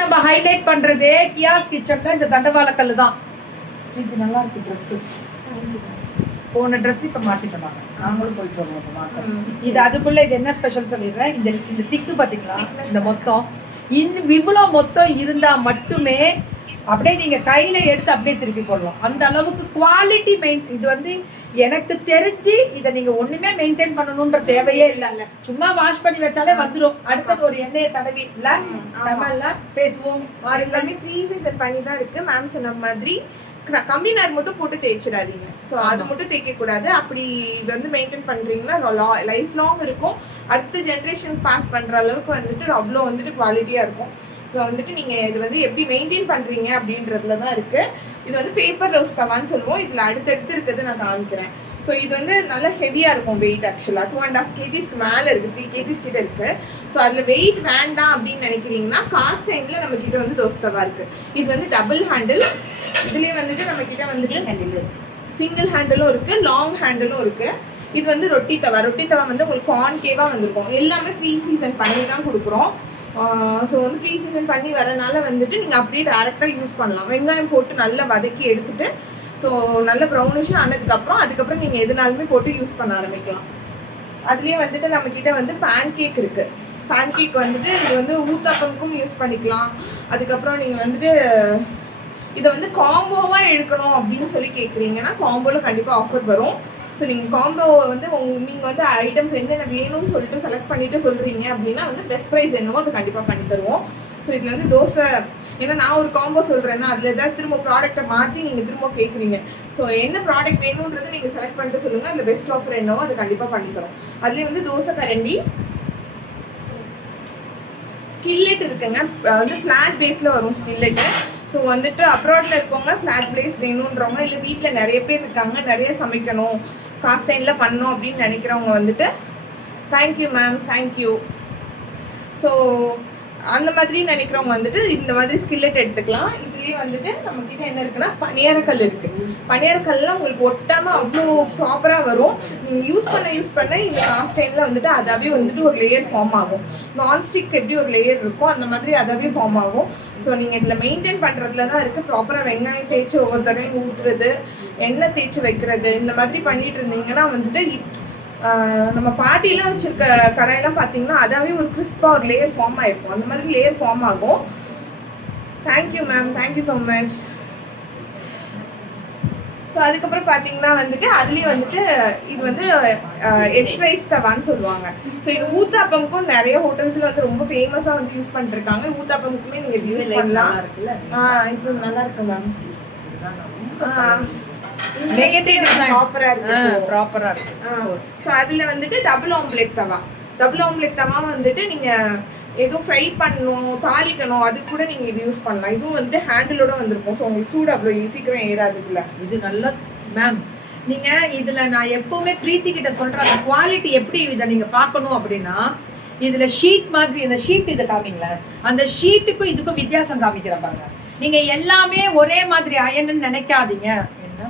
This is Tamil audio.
நம்ம ஹைலைட் பண்றதே கியாஸ் கிச்சன்ல இந்த தண்டவாள கல்லு தான். இது நல்லா இருக்கு ட்ரெஸ். போன ட்ரெஸ் இப்ப மாத்திட்டோம் நாங்களும் போயிட்டு வருவோம். இது அதுக்குள்ள இது என்ன ஸ்பெஷல் சொல்லிடுறேன். இந்த திக்கு பாத்தீங்களா, இந்த மொத்தம் இவ்வளவு மொத்தம் இருந்தா மட்டுமே அப்படியே நீங்க கையில எடுத்து அப்படியே திருப்பி போடலாம். அந்த அளவுக்கு குவாலிட்டி இது வந்து எனக்கு தெரிஞ்சு இதை நீங்க ஒண்ணுமே மெயின்டைன் பண்ணணும்ன்ற தேவையே இல்லை. சும்மா வாஷ் பண்ணி வச்சாலே வந்துடும். அடுத்தது ஒரு எண்ணெயை தடவி இல்ல பேசுவோம். ப்ரீசீசன் பண்ணி தான் இருக்கு. மேம் சொன்ன மாதிரி கம்பி நார் மட்டும் போட்டு தேய்ச்சிடாதீங்க. ஸோ அது மட்டும் தேய்க்க கூடாது. அப்படி இது வந்து மெயின்டைன் பண்றீங்கன்னா லைஃப் லாங் இருக்கும். அடுத்த ஜென்ரேஷன் பாஸ் பண்ற அளவுக்கு வந்துட்டு அவ்வளோ வந்துட்டு குவாலிட்டியா இருக்கும். ஸோ வந்துட்டு நீங்கள் இது வந்து எப்படி மெயின்டைன் பண்ணுறீங்க அப்படின்றதுல தான் இருக்குது. இது வந்து பேப்பர் ரோஸ் தவான்னு சொல்லுவோம். இதில் அடுத்தடுத்து இருக்கிறது நான் காமிக்கிறேன். ஸோ இது வந்து நல்லா ஹெவியாக இருக்கும் வெயிட். ஆக்சுவலாக 2.5 kgs மேலே இருக்குது, 3 kgs கிட்ட இருக்குது. ஸோ அதில் வெயிட் வேண்டாம் அப்படின்னு நினைக்கிறீங்கன்னா காஸ்ட் டைமில் நம்ம கிட்ட வந்து தோசை தவா இருக்குது. இது வந்து டபுள் ஹேண்டில். இதுலேயே வந்துட்டு நம்ம கிட்ட வந்துட்டு சிங்கிள் ஹேண்டிலும் இருக்குது, லாங் ஹேண்டிலும் இருக்குது. இது வந்து ரொட்டி தவா வந்து உங்களுக்கு கான்கேவாக வந்திருக்கும். எல்லாமே ப்ரீ சீசன் பண்ணி தான் கொடுக்குறோம். ஸோ வந்து ப்ரீ சீசன் பண்ணி வரனால வந்துட்டு நீங்கள் அப்படியே டேரெக்டாக யூஸ் பண்ணலாம். வெங்காயம் போட்டு நல்லா வதக்கி எடுத்துட்டு ஸோ நல்ல ப்ரௌனிஷாக அதுக்கப்புறம் நீங்கள் எதுனாலுமே போட்டு யூஸ் பண்ண ஆரம்பிக்கலாம். அதுலேயே வந்துட்டு நம்மக்கிட்ட வந்து பேன் கேக் இருக்குது. பேன் கேக் வந்துட்டு இது வந்து ஊத்தாப்பமுக்கும் யூஸ் பண்ணிக்கலாம். அதுக்கப்புறம் நீங்கள் வந்துட்டு இதை வந்து காம்போவாக எடுக்கணும் அப்படின்னு சொல்லி கேட்குறீங்கன்னா காம்போவில் கண்டிப்பாக ஆஃபர் வரும். ஸோ நீங்கள் காம்போ வந்து நீங்கள் வந்து ஐட்டம்ஸ் என்னென்ன வேணும்னு சொல்லிட்டு செலக்ட் பண்ணிவிட்டு சொல்கிறீங்க அப்படின்னா வந்து பெஸ்ட் ப்ரைஸ் என்னவோ அது கண்டிப்பாக பண்ணி தருவோம். ஸோ இதில் வந்து தோசை, ஏன்னா நான் ஒரு காம்போ சொல்கிறேன்னா அதில் ஏதாவது திரும்ப ப்ராடக்ட்டை மாற்றி நீங்கள் திரும்ப கேட்குறீங்க. ஸோ என்ன ப்ராடக்ட் வேணுன்றது நீங்கள் செலக்ட் பண்ணிட்டு சொல்லுங்கள். அதில் பெஸ்ட் ஆஃபர் என்னவோ அது கண்டிப்பாக பண்ணித்தரோம். அதுலேயே வந்து தோசை கரண்டி, ஸ்கில்லெட் இருக்குங்க. வந்து ஃப்ளாட் பேஸில் வரும் ஸ்கில்லெட்டு. ஸோ வந்துட்டு அப்ராடில் இருக்கவங்க ஃப்ளாட் பேஸ் வேணுன்றவங்க, இல்லை வீட்டில் நிறைய பேர் இருக்காங்க, நிறைய சமைக்கணும், காஸ்ட் டைனில் பண்ணணும் அப்படின்னு நினைக்கிறவங்க வந்துட்டு தேங்க்யூ மேம், தேங்க்யூ. ஸோ அந்த மாதிரி நினைக்கிறவங்க வந்துட்டு இந்த மாதிரி ஸ்கில்லெட் எடுத்துக்கலாம். இதுலேயே வந்துட்டு நம்மக்கிட்ட என்ன இருக்குன்னா பனியாரக்கல் இருக்குது. பனியாரக்கல்லாம் உங்களுக்கு ஒட்டாமல் அவ்வளோ ப்ராப்பராக வரும். நீங்கள் யூஸ் பண்ண இந்த காஸ்ட் டைமில் வந்துட்டு அதாவே வந்துட்டு ஒரு லேயர் ஃபார்ம் ஆகும். நான்ஸ்டிக் எப்படி ஒரு லேயர் இருக்கும் அந்த மாதிரி அதாவே ஃபார்ம் ஆகும். ஸோ நீங்கள் இதில் மெயின்டைன் பண்ணுறதுல தான் இருக்குது. ப்ராப்பராக வெங்காயம் தேய்ச்சி ஒவ்வொரு தடவையும் ஊற்றுறது, எண்ணெய் தேய்ச்சி வைக்கிறது, இந்த மாதிரி பண்ணிட்டு இருந்தீங்கன்னா வந்துட்டு நம்ம பாட்டிலாம் வச்சுருக்க கடையெல்லாம் பார்த்தீங்கன்னா அதாவே ஒரு கிறிஸ்பாக ஒரு லேயர் ஃபார்ம் ஆகிருக்கும். அந்த மாதிரி லேயர் ஃபார்ம் ஆகும். Thank you ma'am, thank you so much. So அதுக்கப்புறம் பார்த்தீங்கன்னா வந்துட்டு அதுலேயே வந்துட்டு இது வந்து எக்ஸ் ரைஸ் தவான்னு சொல்லுவாங்க. ஸோ இது ஊத்தாப்பமுக்கும் நிறைய ஹோட்டல்ஸில் வந்து ரொம்ப ஃபேமஸாக வந்து யூஸ் பண்ணிருக்காங்க. ஊத்தாப்பமுக்குமே நீங்கள் இது யூஸ் பண்ணலாம். இப்போ நல்லா இருக்கு மேம். ஸோ அதில் வந்துட்டு டபுள் ஆம்லெட் தவா வந்துட்டு நீங்கள் எதுவும் ஃப்ரை பண்ணணும், தாளிக்கணும், அது கூட நீங்கள் இது யூஸ் பண்ணலாம். இதுவும் வந்து ஹேண்டிலோட வந்திருக்கும். ஸோ உங்களுக்கு சூடு அவ்வளோ சீக்கிரம் ஏறாதுக்குள்ள. இது நல்ல மேம். நீங்கள் இதில் நான் எப்போவுமே பிரீத்தி கிட்ட சொல்கிறேன், அந்த குவாலிட்டி எப்படி இதை நீங்கள் பார்க்கணும் அப்படின்னா, இதில் ஷீட் மாதிரி இந்த ஷீட் இதை காமிங்களேன். அந்த ஷீட்டுக்கும் இதுக்கும் வித்தியாசம் காமிக்கிற பாருங்க. நீங்கள் எல்லாமே ஒரே மாதிரி அயன்னு நினைக்காதீங்க.